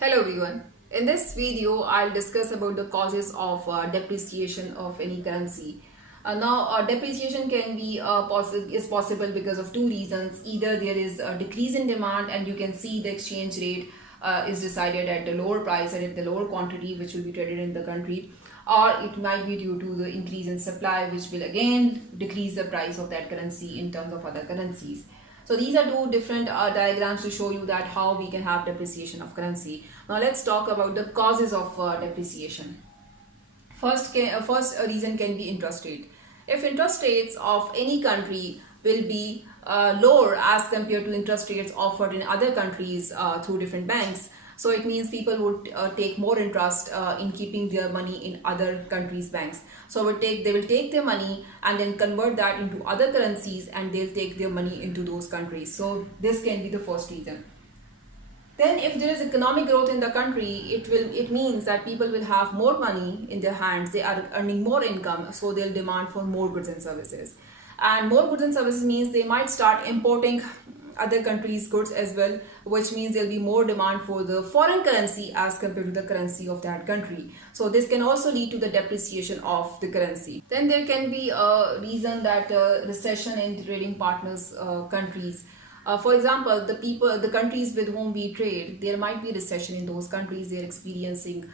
Hello everyone. In this video, I'll discuss about the causes of depreciation of any currency. Depreciation can be is possible because of two reasons. Either there is a decrease in demand, and you can see the exchange rate is decided at the lower price and at the lower quantity, which will be traded in the country, or it might be due to the increase in supply, which will again decrease the price of that currency in terms of other currencies. So these are two different diagrams to show you that how we can have depreciation of currency. Now let's talk about the causes of depreciation. First reason can be interest rate. If interest rates of any country will be lower as compared to interest rates offered in other countries through different banks, so it means people would take more interest in keeping their money in other countries' banks. So they will take their money and then convert that into other currencies, and they'll take their money into those countries. So this can be the first reason. Then if there is economic growth in the country, it means that people will have more money in their hands, they are earning more income, so they'll demand for more goods and services. And more goods and services means they might start importing other countries' goods as well, which means there'll be more demand for the foreign currency as compared to the currency of that country. So this can also lead to the depreciation of the currency. Then there can be a reason that recession in trading partners countries. For example, the countries with whom we trade, there might be recession in those countries. They're experiencing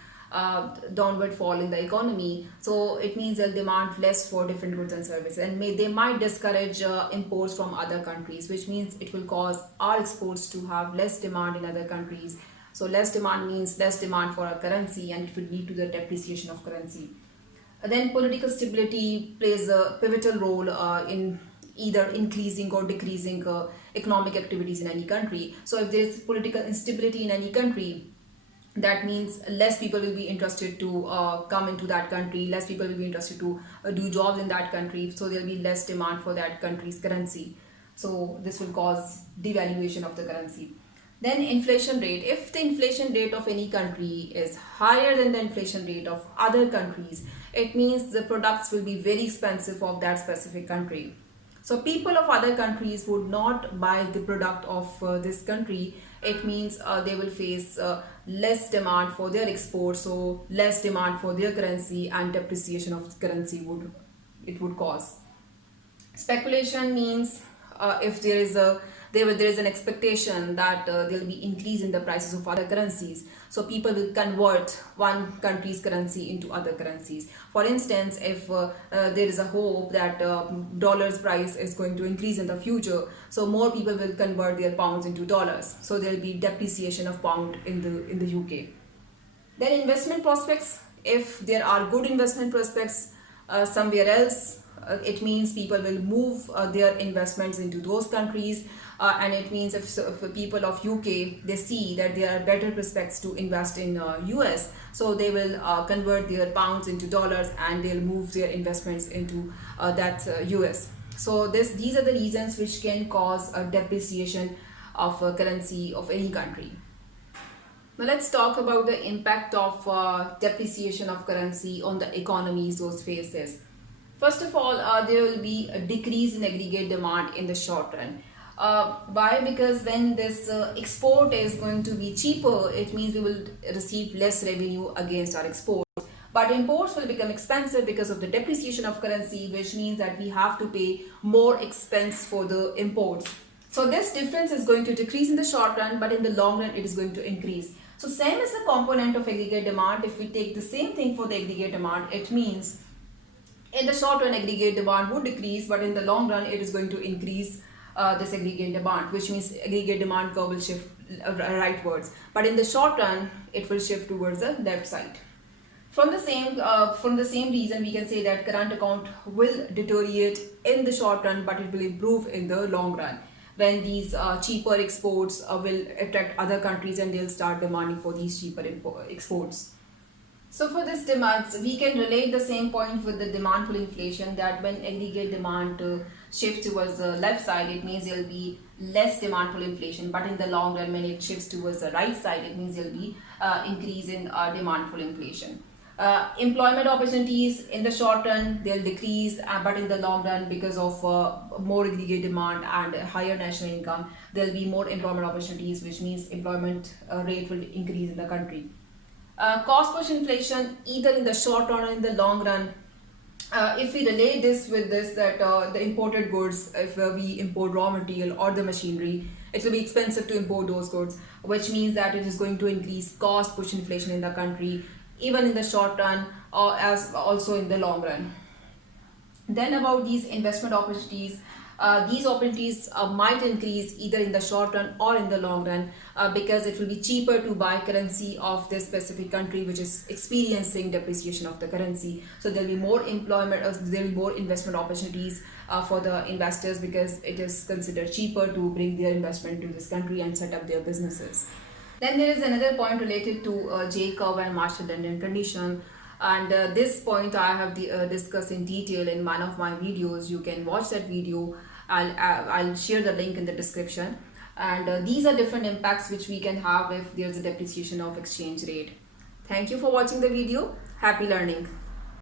downward fall in the economy. So it means they'll demand less for different goods and services, and they might discourage imports from other countries, which means it will cause our exports to have less demand in other countries. So less demand means less demand for our currency, and it will lead to the depreciation of currency. Then political stability plays a pivotal role in either increasing or decreasing economic activities in any country. So if there is political instability in any country, that means less people will be interested to come into that country, less people will be interested to do jobs in that country, so there will be less demand for that country's currency. So this will cause devaluation of the currency. Then inflation rate. If the inflation rate of any country is higher than the inflation rate of other countries, it means the products will be very expensive of that specific country. So people of other countries would not buy the product of this country. It means they will face less demand for their exports, so less demand for their currency, and depreciation of currency would cause. Speculation means if there is an expectation that there will be increase in the prices of other currencies, so people will convert one country's currency into other currencies. For instance, if there is a hope that dollar's price is going to increase in the future, so more people will convert their pounds into dollars, so there will be depreciation of pound in the UK. Then investment prospects. If there are good investment prospects somewhere else, it means people will move their investments into those countries, and it means if people of UK, they see that there are better prospects to invest in US, so they will convert their pounds into dollars, and they'll move their investments into that US. So these are the reasons which can cause a depreciation of a currency of any country. Now let's talk about the impact of depreciation of currency on the economies those faces. First of all, there will be a decrease in aggregate demand in the short run. Why? Because when this export is going to be cheaper, it means we will receive less revenue against our exports. But imports will become expensive because of the depreciation of currency, which means that we have to pay more expense for the imports. So this difference is going to decrease in the short run, but in the long run it is going to increase. So same as the component of aggregate demand, if we take the same thing for the aggregate demand, it means in the short run aggregate demand would decrease, but in the long run it is going to increase this aggregate demand, which means aggregate demand curve will shift rightwards. But in the short run it will shift towards the left side. From the same reason, we can say that current account will deteriorate in the short run, but it will improve in the long run when these cheaper exports will attract other countries, and they'll start demanding for these cheaper exports. So for this demand, we can relate the same point with the demand pull inflation, that when aggregate demand shifts towards the left side, it means there will be less demand pull inflation. But in the long run, when it shifts towards the right side, it means there will be increase in demand pull inflation. Employment opportunities in the short run they'll decrease, but in the long run, because of more aggregate demand and higher national income, there'll be more employment opportunities, which means employment rate will increase in the country. Cost push inflation either in the short run or in the long run. If we relate this with this, that the imported goods, if we import raw material or the machinery, it will be expensive to import those goods, which means that it is going to increase cost push inflation in the country, even in the short run or as also in the long run. Then about these investment opportunities, these opportunities might increase either in the short run or in the long run, because it will be cheaper to buy currency of this specific country which is experiencing depreciation of the currency. So there will be more employment, there will be more investment opportunities for the investors, because it is considered cheaper to bring their investment to this country and set up their businesses. Then there is another point related to J curve and Marshal-learner condition, and this point I have discussed in detail in one of my videos. You can watch that video. I'll share the link in the description. And these are different impacts which we can have if there's a depreciation of exchange rate. Thank you for watching the video. Happy learning.